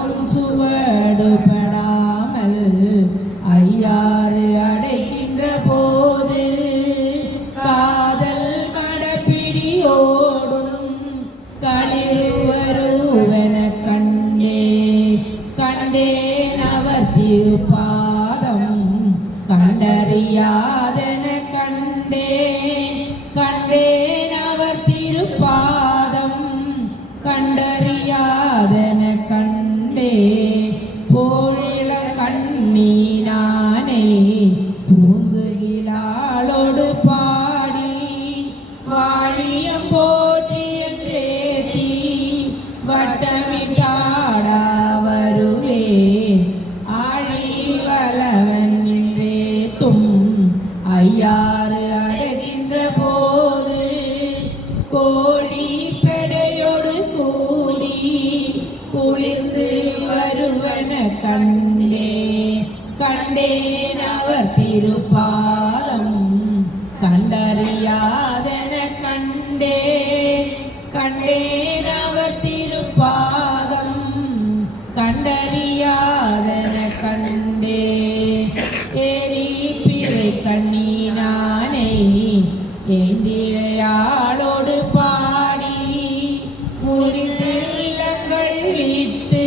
யாரும் சுவடுபடாமல் ஐயாறு அடைகின்ற போது காதல் மடப்பிடியோடும் களிருவருவென கண்டேன் அவர் திருப்பாதம் கண்டறியாதென கண்டேன் அவர் திருப்பாதம் கண்டறியாதென போழில கண்ணீனானே பூங்குகிலாளோடு பாடி வாழியம் போற்றி என்றேத்தி வட்டமிட்டாடா வருவேன் ஆழி வளவன் என்றேத்தும் ஐயாறு அடைகின்ற போது கோழி பெடையோடு கூடி குளிர்ந்து வருவன கண்டேன் அவர் திருப்பாதம் கண்டறியாதென கண்டேன் அவர் திருப்பாதம் கண்டறியாதென ஏரி பிறை கண்ணீனானே எந்திழையாளோடு பாடி முறிந்து இளங்கள் விட்டு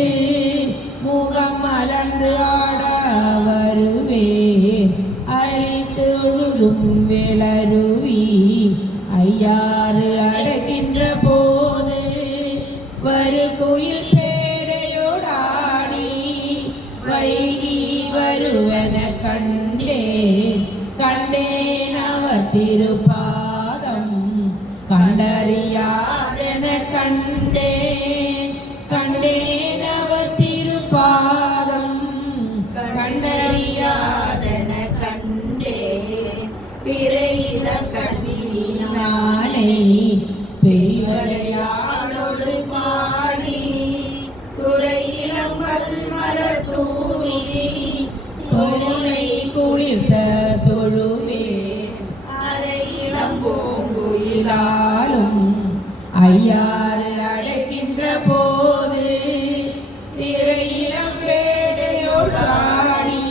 முகம் மலர்ந்து ஆட வருவேன் அரித்தொழுதும் வேளருவி ஐயாறு அடைகின்ற போது வரு குயில் பேடையோடாடி வைகி வருவன கண்டேன் அவர் திருப்பாதம் கண்டறியாதென கண்டேன் அவர் திருப்பாதம் கண்டறியாதென பிறையில கண்ணீனானே பெய்வளையாளோடு பாடி துறையிலம் மலர் தூவி பொருளை குளிர்ந்த தொழுவே அரையிளம் பூங்குயிலாலும் ஐயாறு அடைக்கின்ற போது சிறையிளம் வேடையோடாடி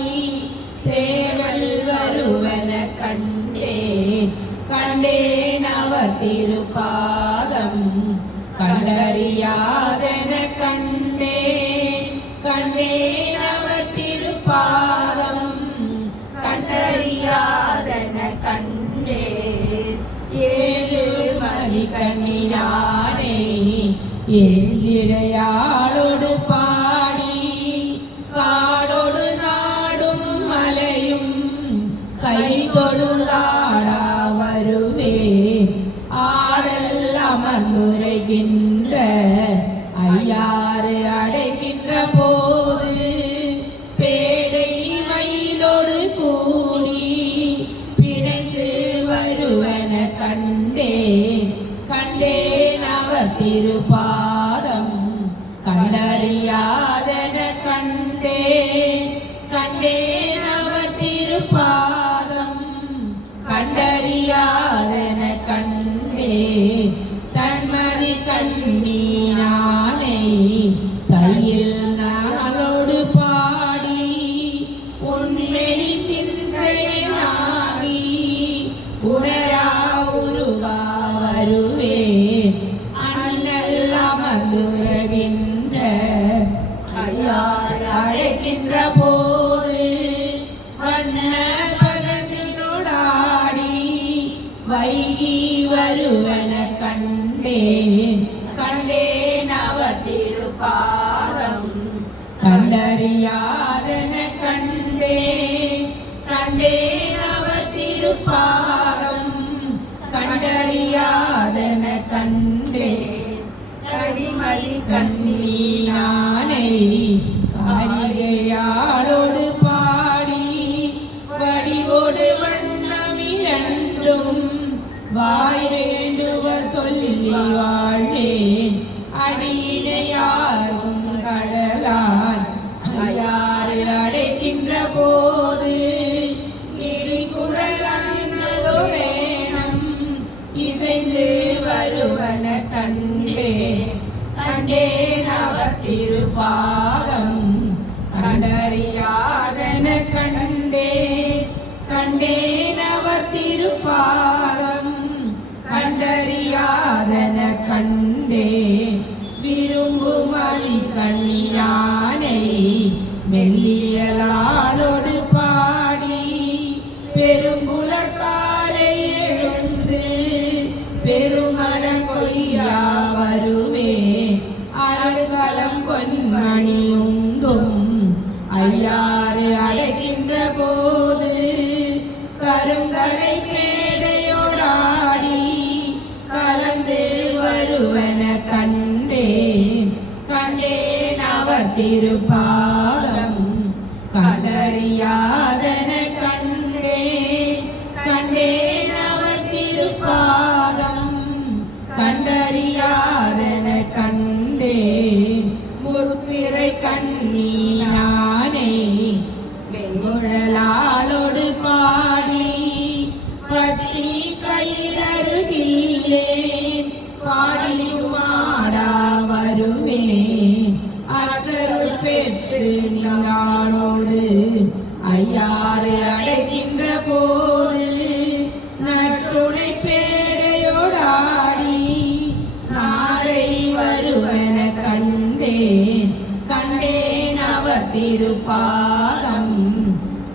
சேவல் வருவன கண்டேன் அவர் திருப்பாதம் கண்டறியாதென கண்டேன் அவர் திருப்பாதம் கண்டறியாதென ஏழு மதி கண்ணினானே எந்திழையாளோடு பாடி காடோடு நாடும் மலையும் கை தொழுதாடா வருவேன் ஆடல் அமர்ந்துரைகின்ற ஐயாறு அடைகின்ற போது பேடை மயிலோடு கூடி பிணைந்து வருவன கண்டேன் அவர் திருப்பாதம் கண்டறியாதென கண்டேன் அவர் திருப்பாதம் கண்டறியாதென தன்மதி கண்ணீனானே கையில் நாளோடு பாடி உண்மெளி சிந்தையனாகி உணரா உருவா வருவேன் அண்ணல் அமர்ந்துரகின்ற ஐயார் அழைக்கின்ற போது வண்ண பகனினோடாடி வைகி வருவன கண்டேன் அவர் திருப்பாதம் கண்டறியாதென கண்டேன் அவர் திருப்பாதம் கண்டறியாதென கடிமலி கண்ணீனானை அரிகையாளோடு பாடி வடிவோடு வண்ணமிரண்டும் வாய் வேண்டுவ சொல்லி வாழ்வேன் அடியினையாரும் கடலான் ஐயாறு அடைக்கின்ற போது இடிகுரலானதோ வேணும் இசைந்து வருவன கண்டேன் கண்டேன் அவர் திருப்பாதம் கண்டறியாதன கண்டேன் அவர் திருப்பாதம் கண்டறியாதன விரும்புமதி கண்ணியானை மெல்லியலாளோடு பாடி பெருங்குளர் காலை எழுந்து பெருமர கொய்யா வருவே அரங்கலம் பொன்மணி உந்தும் ஐயாறு அடைக்கின்ற போது கருங்கரை மேடையோடாடி கலந்து வருவன கண்டேன் அவர் திருப்பாதம் கண்டறியாதன கண்டேன் அவர் திருப்பாதம் கண்டறியாதன முற்பிறை கண்ணீனானை குழலாளோடு பாடி பற்றி கயிறருகில்லேன் பாடியுமாடா வருவேன் அற்றருள் பெற்று நின்றானோடு ஐயாறு அடைக்கின்ற போது நற்றுணை பேடையோடாடி நாளை வருவன கண்டேன் அவர் திருப்பாதம்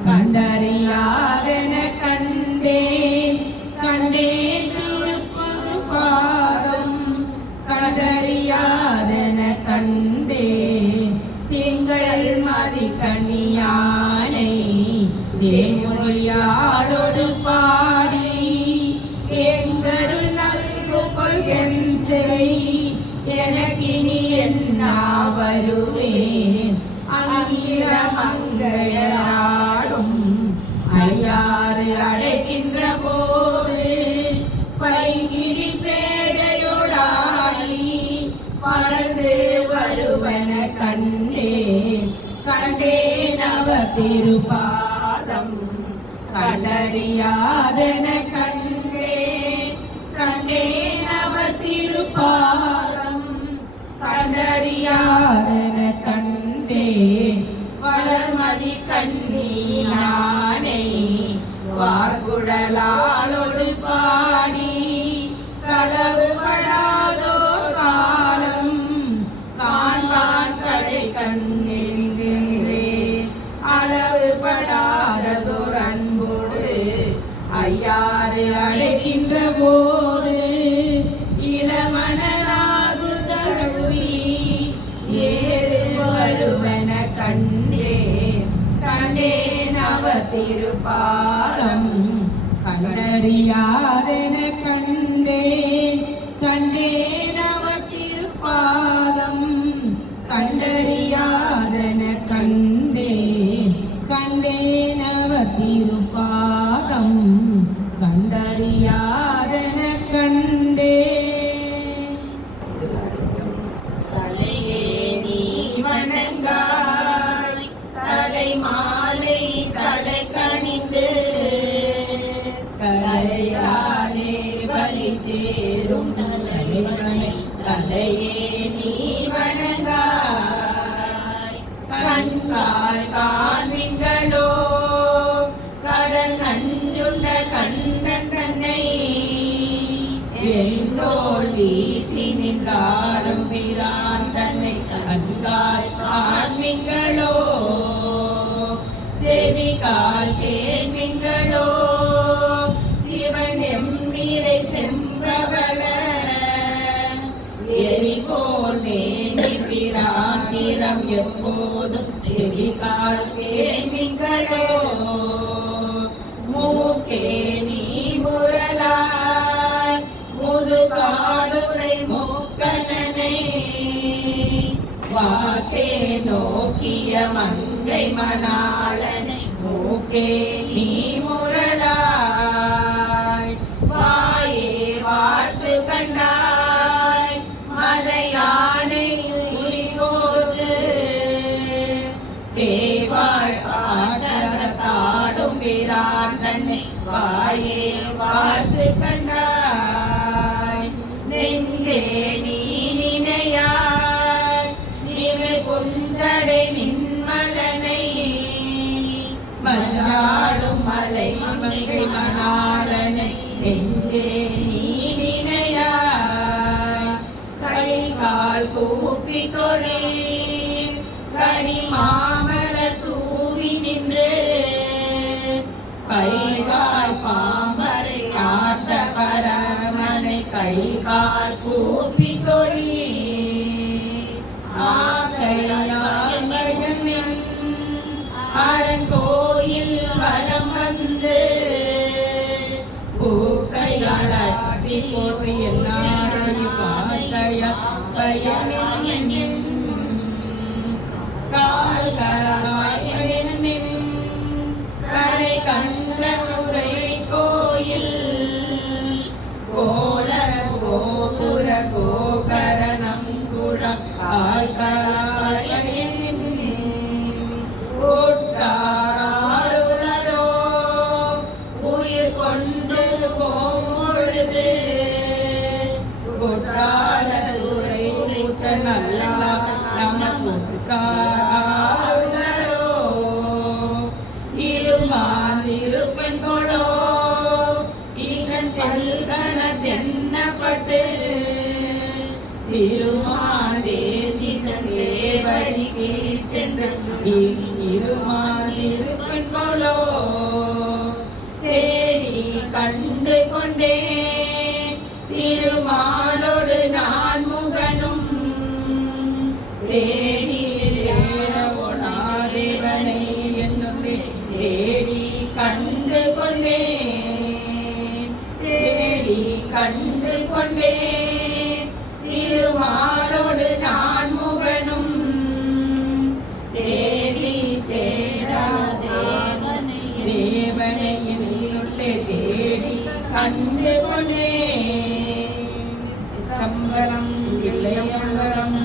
கண்டறியாதன கண்டேன் திருப்பாதம் கண்டறியாதன திங்கள் மதி கண்ணியானை தேமொழியாளோடு பாடி எங்கருள் நல்கும் கொள்கெந்தை எனக்கினி என்ன வருவேன் அங்கில மங்கையராடும் ஐயாறு அடைக்கின்ற போது பைங்கிடி பேடையோடாடி பறந்து வருவன கண்டேன் அவர் திருப்பாதம் கண்டறியாதன கண்டேன் அவர் திருப்பாதம் கண்டறியாதன வளர்மதி கண்ணீனானை வார்குழலாளோடு பாடி களவுபடாதோ காலம் காண்பான் கடை கண்ணென்றே அளவுபடாததோர் அன்போடு ஐயாறு அடைக்கின்ற போது இளமணராகு தழுவி ஏறு வருவன கண்டேன் அவர் திருப்பாதம் கண்டறியாதன கண்டேன் அவர் திருப்பாதம் கண்டறியாதன கண்டேன் அவர் திருப்பாதம் கண்டறியாதன தலையே நீ வணங்காய் தலை மாலை தலை கணிந்து தலையாலே பலி தேரும் தலையே நீ வணங்காய் கண்கால் காண்பிங்களோ கடல் நஞ்சுண்ட கண்ணன் தன்னை எங்கோல் வீசி நின்றாடும் பிரான் தன்னை கண்கால் காண்பிங்களோ செவிகால் கேள்விங்களோ சிவன் எம்மிரை செம்பவள எரிகோல் வேண்டி பிரான் எப்போதும் செவிகால் கேள்விங்களோ மூக்கே நீ முரலாய் முதுகாடுரை மூக்கணனை வாக்கே நோக்கிய மங்கை மணாளனை மூக்கே நீ முரலாய் வாயே வாழ்த்து கண்டாய் மதையானை உரிகோது பேவாய் ஆடகத்தாடும் பிரான் தன்னை வாயே வாழ்த்து கண்டாய் நெஞ்சே நீ நினையாய் மஞ்சாடும் மலை மங்கை மணாளனை நெஞ்சே நீ நினையாய் கை கால் கூப்பி தொழே கனி மாமலர் தூவி நின்று பைவாய் பாம்பரை ஆத்த பரமனை கை கால் கூப்பி தொழி அரங்கோயில் வலம் வந்து பூக்கையாளி போற்றி என்னாரை பார்த்தைய பயனின் கால்களாயனின் கரை கண்ட உரை கோயில் கோல கோபுர கோகரணம் குழ ஆழ்களாயனின் ஒட்டாரோ உயிர் கொண்டு போது கொட்டார துறை மூத்த நல்லா நமக்கு கொட்டாரோ இருமான் இருப்பன் கொளோ ஈசன் தெல்கண தென்னப்பட்டு சிறுமாந்தேதின் சேவடிக்கு சென்று இருமாந்திருப்பன் கொளோ தேடி கண்டு கொண்டே திருமாலோடு நான் முகனும் தேடி தேடவனாதேவனை என்னுடைய தேடி கண்டு கொண்டே தேடி கண்டு கொண்டே திருமாலோடு நான் முகனும் தேடி தேவனை என்னுள்ளே தேடி கண்டு கொண்டே சம்பரம் இல்லையம்பரம்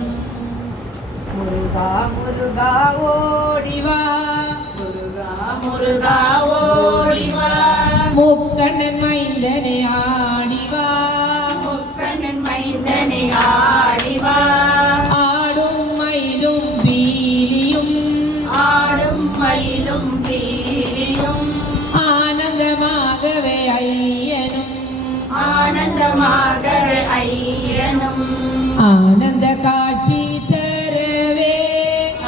முருகா முருகா ஓடிவா முருகா முருகா ஓடிவா முக்கண்ணன் மைந்தனை ஆடிவா முக்கண்ணன் மைந்தனை ஆடிவா ஆடும் மயிலும் பீலியும் ஆடும் மயிலும் பீலியும் ஆனந்தமாகவே ஐயனும் ஆனந்தமாக ஐயனும் ஆனந்த காட்சி தரவே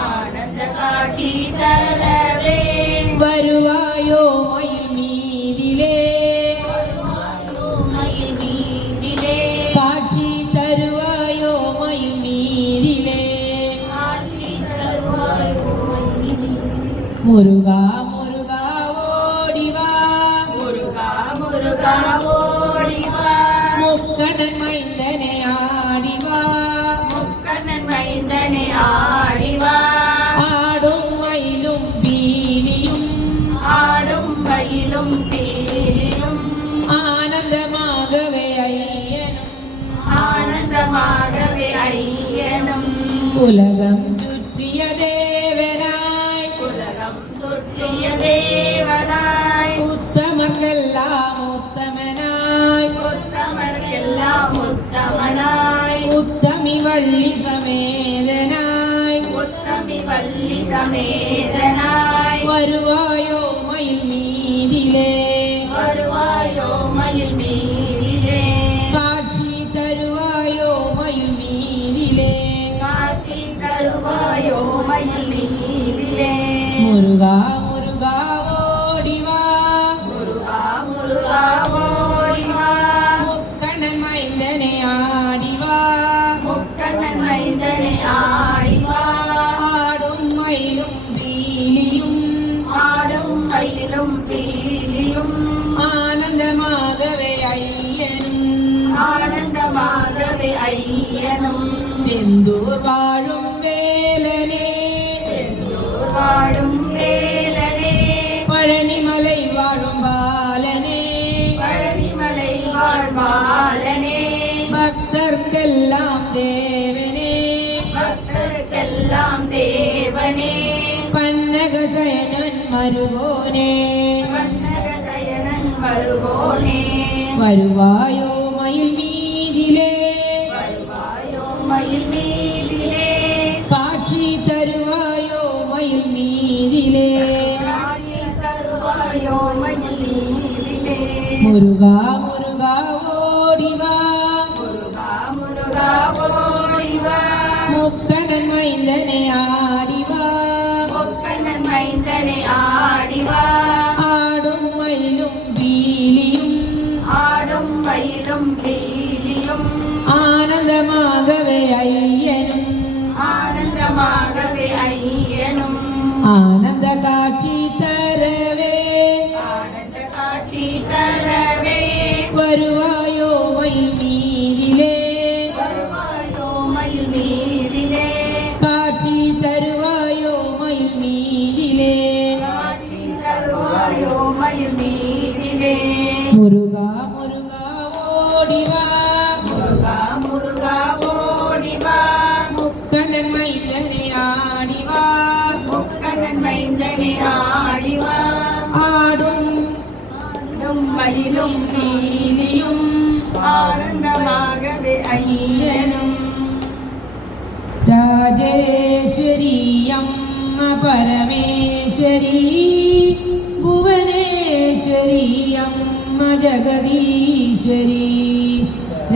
ஆனந்த காட்சி தரவே வருவாயோ மயில் மீதிலே மயில் மீதிலே காட்சி தருவாயோ மயில் மீதிலே காட்சி தருவாயோ முருகா முருகா ஓடிவா முருகா முருகா ஓடிவா முக்கண்ணன் மைந்தனை ஆடிவா முக்கண்ணன் மைந்தனை ஆடிவா ஆடும் மயிலும் பீலியும் ஆடும் மயிலும் பீலியும் ஆனந்தமாகவே ஐயனும் ஆனந்தமாகவே ஐயனும் உலகம் சுற்றிய தேவனாய் உலகம் சுற்றிய தேவனாய் உத்தமர்க்கெல்லாம் உத்தமனாய் உத்தமர்க்கெல்லாம் உத்தமனாய் உத்தமி வள்ளி சமேதனாய் உத்தமி வள்ளி சமேதனாய் வருவாயோ மயில் மீதிலே வருவாயோ மயில் மீதிலே காட்சி தருவாயோ மயில் மீதிலே காட்சி தருவாயோ மயில் மீதிலே முருகா முருகா ஓடிவா முருகா முருகா ஓடிவா முக்கண்ணன் மைந்தனை ஆடிவா முக்கண்ணன் மைந்தனை ஆடிவா ஆடும் மயிலும் பீலியும் ஆடும் மயிலும் பீலியும் ஆனந்தமாகவே ஐயனும் ஆனந்தமாகவே ஐயனும் செந்தூர் வாழும் வேலனே செந்தூர் வாழும் வேலனே பழனிமலை வாழும் பாலனே பழனிமலை வாழ்வாளனே பக்தர்க்கெல்லாம் தேவனே பக்தர்க்கெல்லாம் தேவனே பன்னக சயனன் மருகோனே வண்ணக சயனன் வருவோனே வருவாயோ மயில் மீதிலே வருவாயோ மயில் மீதிலே காட்சி தருவாயோ மயில் மீதிலே காட்சி முருகா முருகா ஓடிவா முருகா முருகா ஓடிவா முக்கணன் மைந்தனை ஆடிவா முக்கண்ணன் மைந்தனை ஆடிவா ஆடும் மயிலும் பீலியும் ஆடும் மயிலும் பீலியும் ஆனந்தமாகவே ஐயனும் ஆனந்தமாகவே ஐயனும் ஆனந்த காட்சி தரவே ஆனந்த காட்சி தரவே வருவாயோ மயில் மீதிலே வருவாயோ மயில் மீதிலே காட்சி தருவாயோ மயில் மீதிலே காட்சி தருவாயோ மயில் மீதிலே முருகா முருகா ஓடிவா முருகா முருகா ஓடிவா முக்கண்ணன் மைந்தனை ஆடிவா முக்கண்ணன் மைந்தனை ஆடிவா ஆடும் மயிலும் நீலியும் ஆனந்தமாகவே ஐயனும் ராஜேஸ்வரி அம்ம பரமேஸ்வரி புவனேஸ்வரி அம்ம ஜெகதீஸ்வரி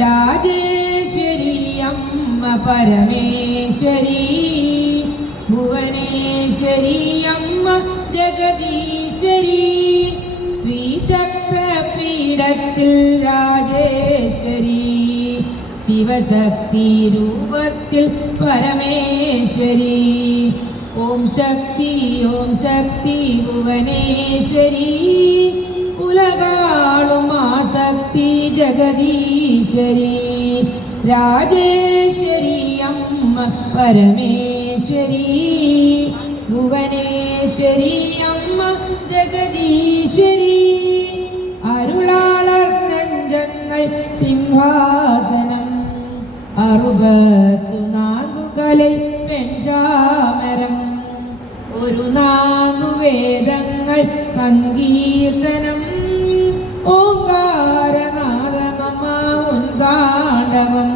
ராஜேஸ்வரி அம்ம பரமேஸ்வரி புவனேஸ்வரி அம்ம ஜெகதீஸ்வரி ശ്രീചക്രപീഠത്തിൽ രാജേശ്വരി ശിവശക്തി രൂപത്തിൽ പരമേശ്വരി ഓം ശക്തി ഭുവനേശ്വരി ഉലകാളും ആസക്തി ജഗദീശ്വരി രാജേശ്വരി അമ്മ പരമേശ്വരി ഭുവനേശ്വരി അമ്മ ജഗദീശ്വരി അരുളാളർ നെഞ്ചങ്ങൾ സിംഹാസനം അറുപത്തു നാഗുകലൈ പെൺചാമരം ഒരു നാഗുവേദങ്ങൾ സങ്കീർത്തനം ഓങ്കാരനാദമമാവും താണ്ഡവം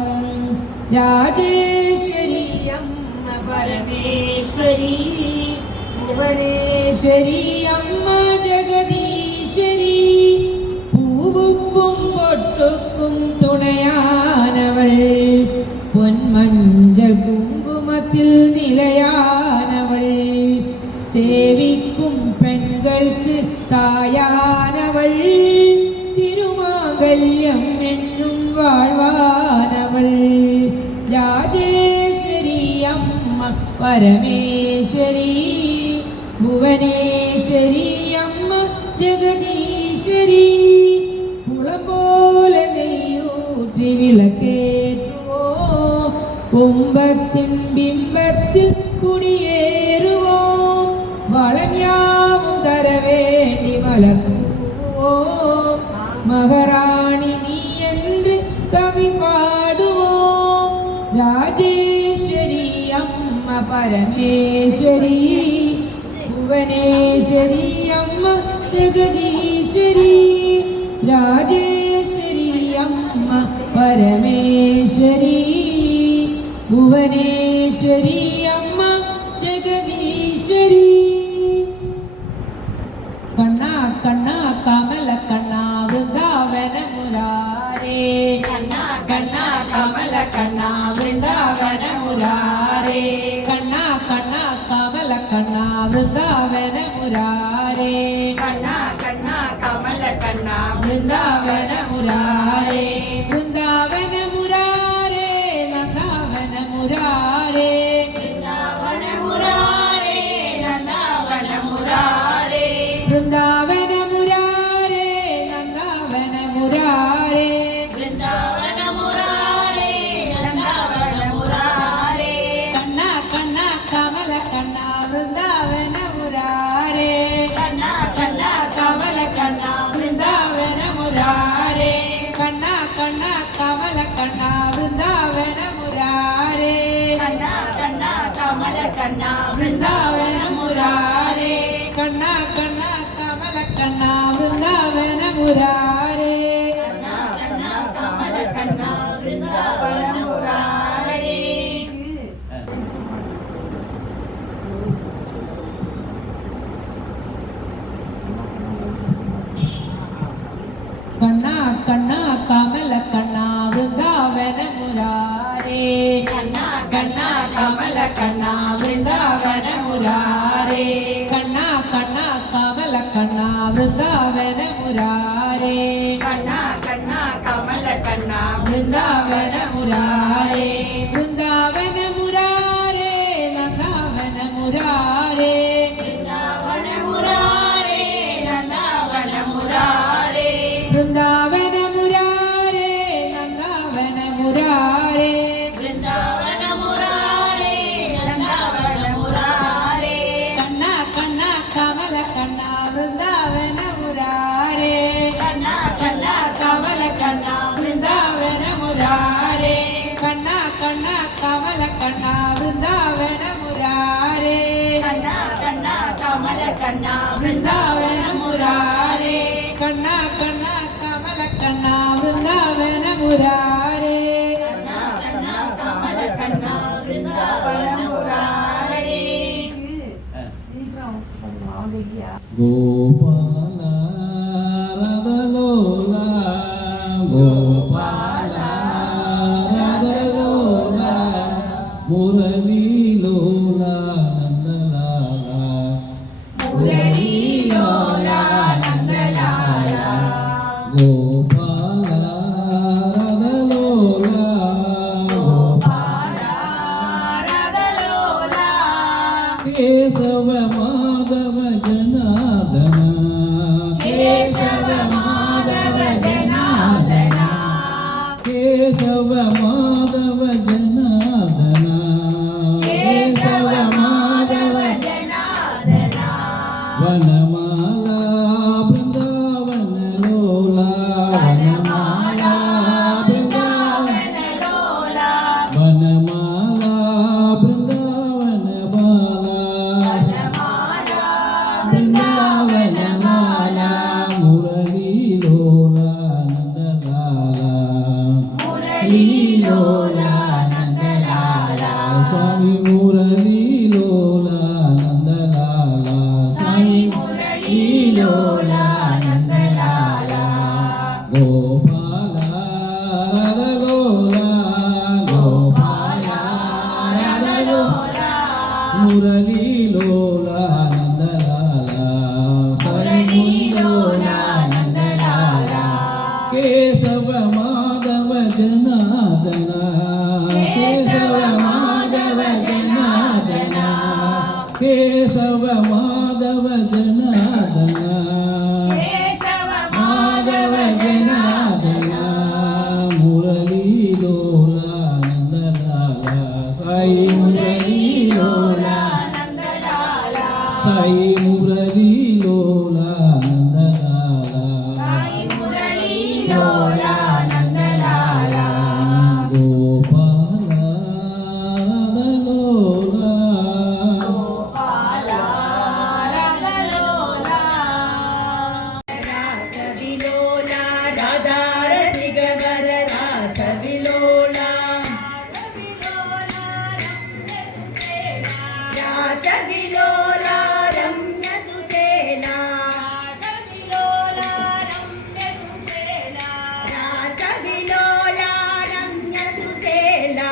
രാജേശ്വരി അമ്മ പരമേശ്വരി ഭുവനേശ്വരി അമ്മ ജഗദീശ്വരി പൂവുക്കും പൊട്ടുക്കും തുണയാനവൾ പൊന്മഞ്ചൾ കുങ്കുമത്തിൽ നിലയാനവൾ സേവിക്കും പെൺകൾക്ക് തായാനവൾ തിരുമാംഗല്യം എന്നും വാഴ്വാനവൾ രാജേശ്വരി അമ്മ പരമേശ്വരി ഭുവനേശ്വരി അമ്മ ജഗദീശ്വരി കുളം പോലെ നെയ്യൂറ്റി വിളക്കേറ്റുവോ കുംഭത്തിൻ ബിംബത്തിൽ കുടിയേറുവോ വളം യാവും തരവേണ്ടി മലർത്തുവോ മഹാറാണി നീ എന്ന് കവി പാടുവോ രാജേശ്വരി അമ്മ പരമേശ്വരി ഭുവനേശ്വരി അമ്മ ജഗദീശ്വരി രാജേശ്വരി അമ്മ പരമേശ്വരി ഭുവനേശ്വരി അമ്മ ജഗദീശ്വരി കണ്ണാ കണ്ണാ കമല കണ്ണാ വൃന്ദാവന മുരാരേ കണ്ണാ കണ്ണാ കമല കണ്ണാ വൃന്ദാവന മുരാരേ കണ്ണാ കണ്ണാ കമല കണ്ണാ വൃന്ദാവന മുരാരേ കണ്ണാ കണ്ണാ കമല കണ്ണാ വൃന്ദാവന മുരാരേ വൃന്ദാവന മുരാരേ നന്ദാവന മുരാരേ വൃന്ദാവന മുരാരേ നന്ദാവന മുരാരേ വൃന്ദാവന മുരാരേ നന്ദാവന മുരാരേ വൃന്ദാവന മുരാരേ നന്ദാവന മുരാരേ കണ്ണാ കണ്ണാ കമല കണ്ണാ വൃന്ദാവന മുരാരേ കണ്ണാ കണ്ണാ കമല കണ്ണാ വൃന്ദാവന മുരാരേ കണ്ണാ കണ്ണാ കമല കണ്ണാ വൃന്ദാവന മുരാരേ കണ്ണാ കണ്ണാ കമല കണ്ണാ വൃന്ദാവന മുരാരേ കണ്ണാ കണ്ണാ കമല കണ്ണാ വൃന്ദാവന മുരാരേ കണ്ണാ കണ്ണാ കമല കണ്ണാ വൃന്ദാവന മുരാരേ കണ്ണാ கண்ணா விருந்தாவன முராரே கண்ணா கண்ணா கமல கண்ணா விருந்தாவன முராரே விருந்தாவன முராரே நந்தாவன முராரே பிருந்தாவன முராரே நந்தாவன முராரே பிருந்தாவன முராரே நந்தாவன முராரே பிருந்தாவன முராரே நந்தாவன முராரே கண்ணா கண்ணா கமல கண்ணா விருந்தாவன முராரே கண்ணா கண்ணா கமல கண்ணா விருந்தாவன முராரே கண்ணா கண்ணா கமல கண்ணா விருந்தாவன முராரே கண்ணா கண்ணா கமல கண்ணா விருந்தாவன முராரே கண்ணா கண்ணா கமல கண்ணா விருந்தாவன முராரே கண்ணா கண்ணா கமல கண்ணா பிருந்தாவன முராரே गोपाल राधलोला गोपाल राधलोला मुरली लोला नंदलाला मुरली लोला नंदलाला गोपाल राधलोला गोपाल राधलोला केशव माधव जनार्दन केशव माधव जनार्दन केशव माधव जनार्दन केशव माधव जनार्दन वनमाला वृंदावन लोला वनमाला वृंदावन लोला वनमाला वृंदावन बाला वनमाला वृंदावन माला मुरली लोला नंदलाला मुरली लोला नंदलाला स्वामी मुरली लोला नंदलाला स्वामी मुरली लोला नंदलाला गोपाल राधलोला गोपाल राधलोला मुरली लोला नंदलाला स्वामी लोला नंदलाला केशव माधव जनार्दन केशव माधव जनार्दन केशव माधव जनार्दन केशव माधव जनार्दन मुरली लोला नंदलाला साई मुरली लोला नंदलाला साई मुरली लोला नंदलाला साई मुरली लोला नंदलाला गोपाल राधलोला गोपाल राधलोला रासविलोला दादार दिगगर रासविलोला रासविलोला रम्य सुसेला रासविलोला रम्य सुसेला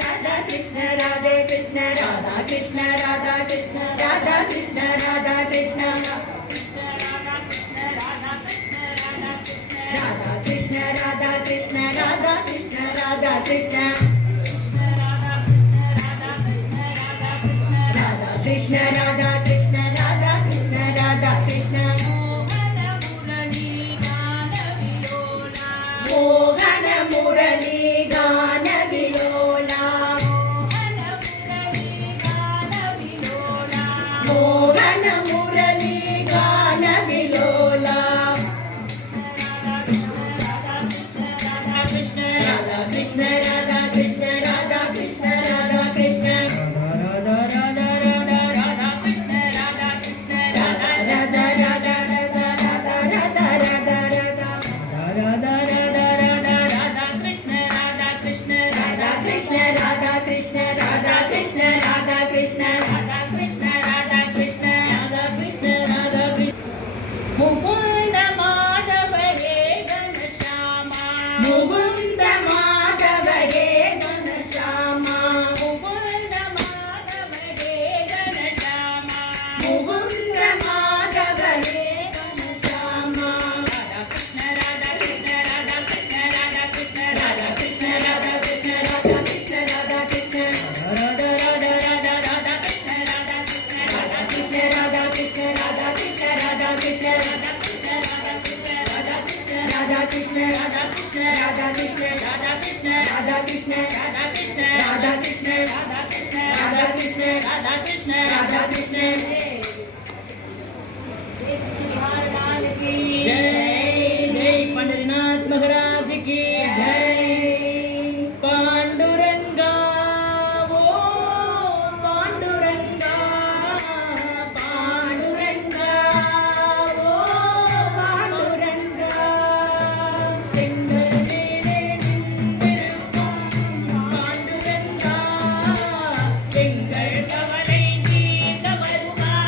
राधा कृष्ण राधे कृष्ण राधा कृष्ण राधा कृष्ण राधा कृष्ण राधा कृष्ण राधा कृष्ण राधा कृष्ण राधा कृष्ण राधा कृष्ण राधा कृष्ण राधा कृष्ण राधा कृष्ण राधा कृष्ण मोहन मुरली गान विलोला मोहन मुरली गान विलोला Radha Krishna Radha Krishna Radha Krishna Radha Krishna Radha Krishna Krishna, Radha Krishna, Radha Krishna, Radha Krishna, Radha Krishna, Radha Krishna, Radha Krishna, Radha Krishna, Radha Krishna, Radha Krishna, Radha Krishna. जय जय पंढरीनाथ महाराज की जय. पांडुरंगा ओ पांडुरंगा, पांडुरंगा ओ पांडुरंगा. செங்கல் மேலே நின்றிருக்கும் பாண்டுரங்கா, எங்கள் கவலை தீர்ந்த வருவாய்.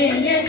देंगे